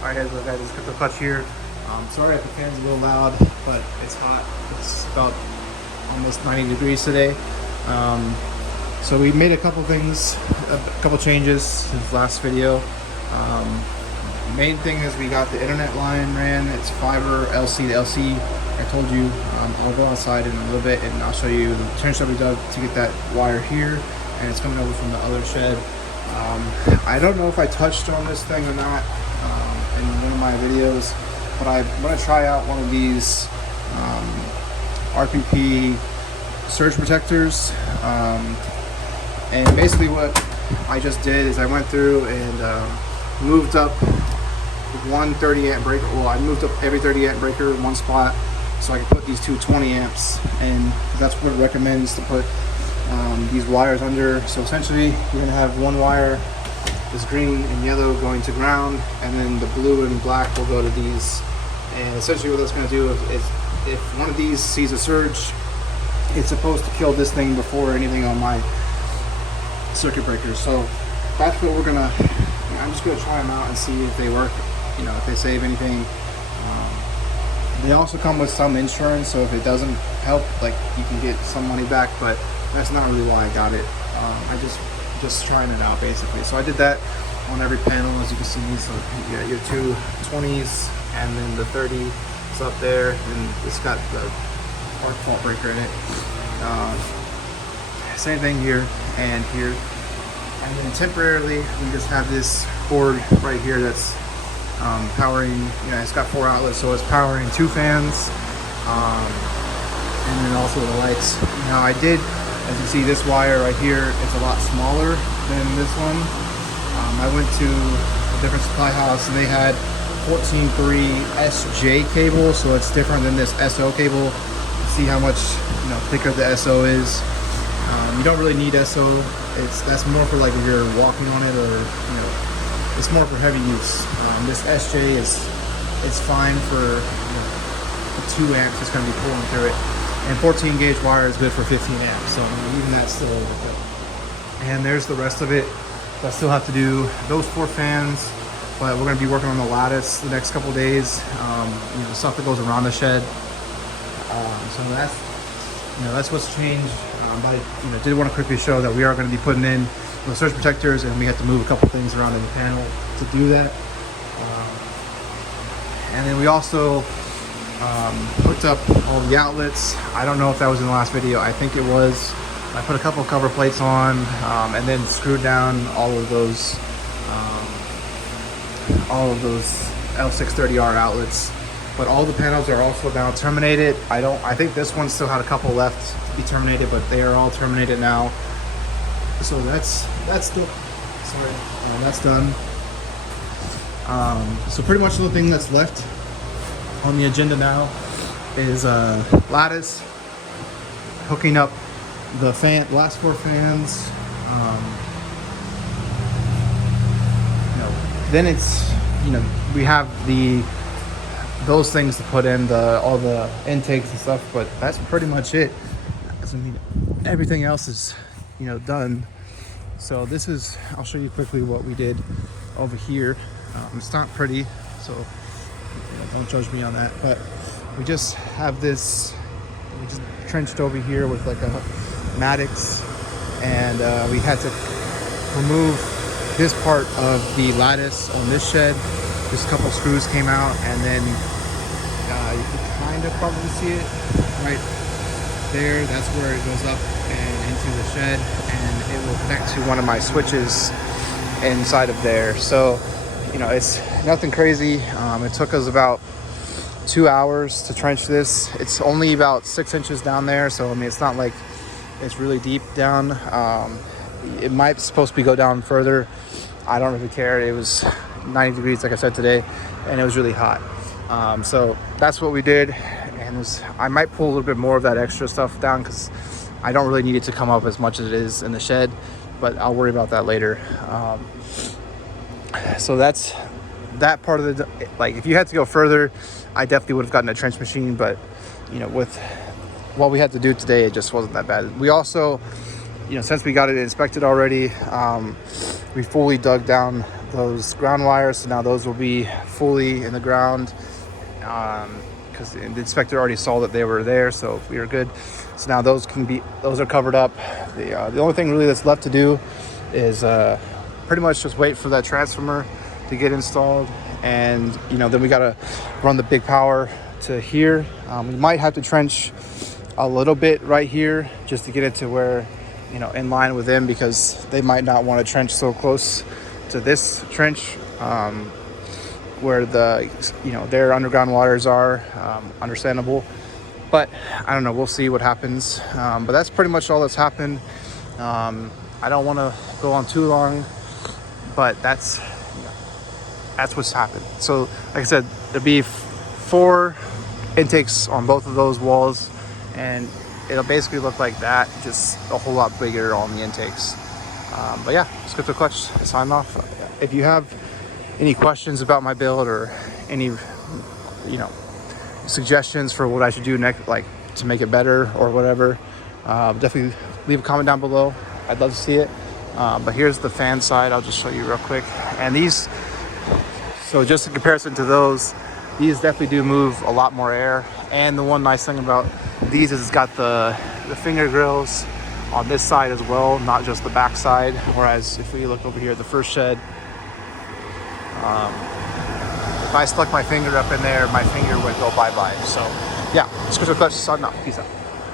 Alright guys, look, I just cut the clutch here. Sorry if the fan's a little loud, but it's hot. It's about almost 90 degrees today. So we made a couple things, a couple changes since last video. Main thing is we got the internet line ran. It's fiber LC to LC. I told you I'll go outside in a little bit and I'll show you the trench that we dug to get that wire here, and it's coming over from the other shed. I don't know if I touched on this thing or not in one of my videos, but I'm going to try out one of these RPP surge protectors. And basically what I just did is I went through and moved up one 30 amp breaker. Well, I moved up every 30 amp breaker in one spot so I can put these two 20 amps, and that's what it recommends to put these wires under. So essentially you're going to have one wire, this green and yellow, going to ground, and then the blue and black will go to these. And essentially what that's going to do is if one of these sees a surge, it's supposed to kill this thing before anything on my circuit breakers. So that's what we're gonna, I'm just gonna try them out and see if they work, if they save anything. They also come with some insurance, so if it doesn't help, like, you can get some money back, but that's not really why I got it. I just trying it out basically. So I did that on every panel, as you can see. So you got your two 20s and then the 30 is up there, and it's got the arc fault breaker in it. Same thing here and here. And then temporarily we just have this cord right here that's powering, it's got 4 outlets, so it's powering 2 fans, and then also the lights. Now I did, as you see, this wire right here is a lot smaller than this one. I went to a different supply house and they had 14.3 SJ cable, so it's different than this SO cable. See how much thicker the SO is. You don't really need SO. That's more for like if you're walking on it, or it's more for heavy use. This SJ is fine for 2 amps. It's going to be pulling through it, and 14 gauge wire is good for 15 amps. So even that's still good. And there's the rest of it. I still have to do those 4 fans, but we're going to be working on the lattice the next couple days. Stuff that goes around the shed. So that's what's changed. But I did want to quickly show that we are going to be putting in the surge protectors, and we have to move a couple things around in the panel to do that. And then we also hooked up all the outlets. I don't know if that was in the last video. I think it was. I put a couple cover plates on, and then screwed down all of those L630R outlets. But all the panels are also now terminated. I think this one still had a couple left to be terminated, but they are all terminated now. So that's done. So pretty much the only thing that's left on the agenda now is lattice, hooking up the last 4 fans. Then it's we have those things to put in, all the intakes and stuff, but that's pretty much it. Everything else is done. So I'll show you quickly what we did over here. It's not pretty, so don't judge me on that, but we just have this, we just trenched over here with like a Maddox, and we had to remove this part of the lattice on this shed. Just a couple screws came out, and then you can kind of probably see it right there. That's where it goes up and into the shed, and it will connect to one of my switches inside of there. So it's nothing crazy. It took us about 2 hours to trench this. It's only about 6 inches down there, so it's not like it's really deep down. It might supposed to go down further. I don't really care. It was 90 degrees, like I said, today, and it was really hot. So that's what we did, and I might pull a little bit more of that extra stuff down because I don't really need it to come up as much as it is in the shed, but I'll worry about that later. So that's that part of if you had to go further, I definitely would have gotten a trench machine, but with what we had to do today, it just wasn't that bad. We also, since we got it inspected already, we fully dug down those ground wires. So now those will be fully in the ground, because the inspector already saw that they were there, so we are good. So now those are covered up. The only thing really that's left to do is pretty much just wait for that transformer to get installed, and then we gotta run the big power to here. We might have to trench a little bit right here just to get it to where, in line with them, because they might not want to trench so close to this trench, where their underground waters are. Understandable, but I don't know, we'll see what happens. But that's pretty much all that's happened. I don't want to go on too long, but that's what's happened. So like I said, there'll be 4 intakes on both of those walls, and it'll basically look like that, just a whole lot bigger on the intakes. But yeah, let's get the clutch, sign off. If you have any questions about my build, or any suggestions for what I should do next, like to make it better or whatever, definitely leave a comment down below. I'd love to see it. But here's the fan side. I'll just show you real quick. And these, so just in comparison to those, these definitely do move a lot more air. And the one nice thing about these is it's got the finger grills on this side as well, not just the back side. Whereas if we look over here at the first shed, if I stuck my finger up in there, my finger would go bye-bye. So yeah, let's go to the clutch, sign out. Peace out.